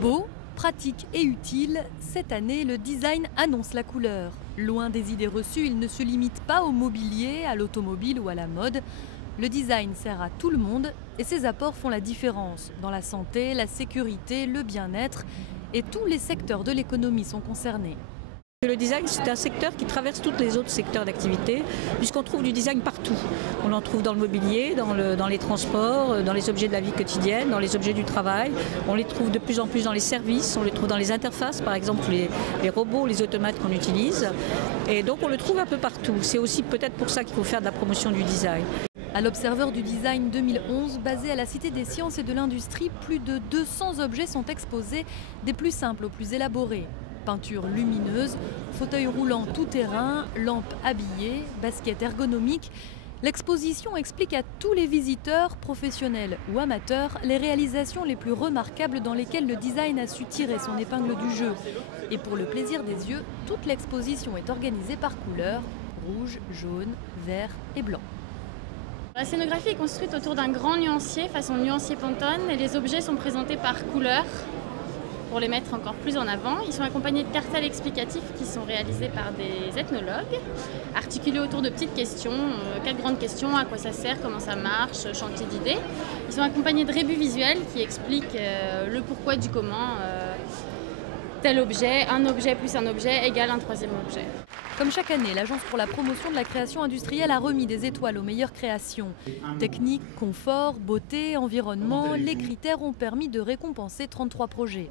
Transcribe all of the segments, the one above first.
Beau, pratique et utile, cette année, le design annonce la couleur. Loin des idées reçues, il ne se limite pas au mobilier, à l'automobile ou à la mode. Le design sert à tout le monde et ses apports font la différence. Dans la santé, la sécurité, le bien-être et tous les secteurs de l'économie sont concernés. Le design, c'est un secteur qui traverse tous les autres secteurs d'activité, puisqu'on trouve du design partout. On en trouve dans le mobilier, dans les transports, dans les objets de la vie quotidienne, dans les objets du travail. On les trouve de plus en plus dans les services, on les trouve dans les interfaces, par exemple les robots, les automates qu'on utilise. Et donc on le trouve un peu partout. C'est aussi peut-être pour ça qu'il faut faire de la promotion du design. À l'Observeur du Design 2011, basé à la Cité des Sciences et de l'Industrie, plus de 200 objets sont exposés, des plus simples aux plus élaborés. Peintures lumineuses, fauteuils roulants tout-terrain, lampes habillées, baskets ergonomiques. L'exposition explique à tous les visiteurs, professionnels ou amateurs, les réalisations les plus remarquables dans lesquelles le design a su tirer son épingle du jeu. Et pour le plaisir des yeux, toute l'exposition est organisée par couleurs, rouge, jaune, vert et blanc. La scénographie est construite autour d'un grand nuancier, façon nuancier Pantone, et les objets sont présentés par couleurs pour les mettre encore plus en avant. Ils sont accompagnés de cartels explicatifs qui sont réalisés par des ethnologues, articulés autour de petites questions, 4 grandes questions, à quoi ça sert, comment ça marche, chantier d'idées. Ils sont accompagnés de rébus visuels qui expliquent le pourquoi du comment. Tel objet, un objet plus un objet égale un troisième objet. Comme chaque année, l'Agence pour la promotion de la création industrielle a remis des étoiles aux meilleures créations. Technique, confort, beauté, environnement, les critères ont permis de récompenser 33 projets.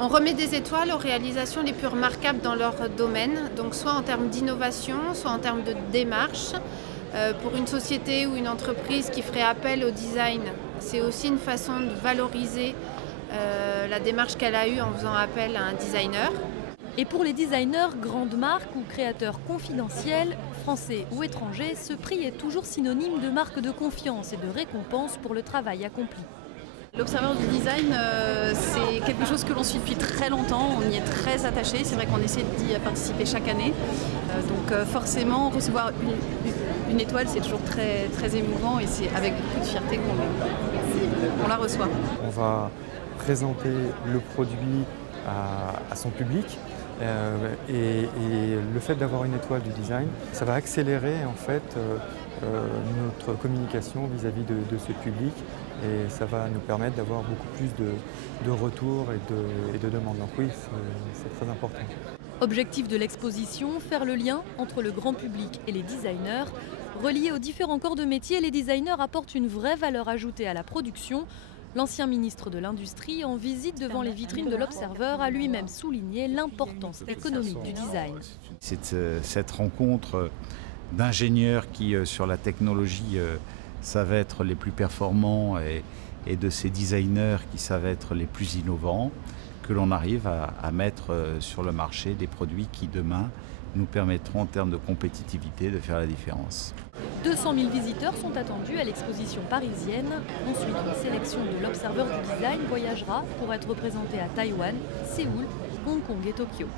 On remet des étoiles aux réalisations les plus remarquables dans leur domaine, donc soit en termes d'innovation, soit en termes de démarche. Pour une société ou une entreprise qui ferait appel au design, c'est aussi une façon de valoriser la démarche qu'elle a eue en faisant appel à un designer. Et pour les designers, grandes marques ou créateurs confidentiels, français ou étrangers, ce prix est toujours synonyme de marque de confiance et de récompense pour le travail accompli. L'Observeur du Design, c'est quelque chose que l'on suit depuis très longtemps, on y est très attaché, c'est vrai qu'on essaie d'y participer chaque année. Donc forcément, recevoir une étoile, c'est toujours très, très émouvant et c'est avec beaucoup de fierté qu'on la reçoit. On va présenter le produit à son public et le fait d'avoir une étoile du design, ça va accélérer en fait notre communication vis-à-vis de ce public et ça va nous permettre d'avoir beaucoup plus de retours et de demandes. Donc oui, c'est très important. Objectif de l'exposition, faire le lien entre le grand public et les designers. Reliés aux différents corps de métier, les designers apportent une vraie valeur ajoutée à la production. L'ancien ministre de l'Industrie, en visite devant les vitrines de l'Observeur, a lui-même souligné l'importance économique du design. C'est cette rencontre d'ingénieurs qui, sur la technologie, savent être les plus performants et de ces designers qui savent être les plus innovants, que l'on arrive à mettre sur le marché des produits qui, demain, nous permettront en termes de compétitivité de faire la différence. 200 000 visiteurs sont attendus à l'exposition parisienne. Ensuite, une sélection de l'Observeur du Design voyagera pour être représentée à Taïwan, Séoul, Hong Kong et Tokyo.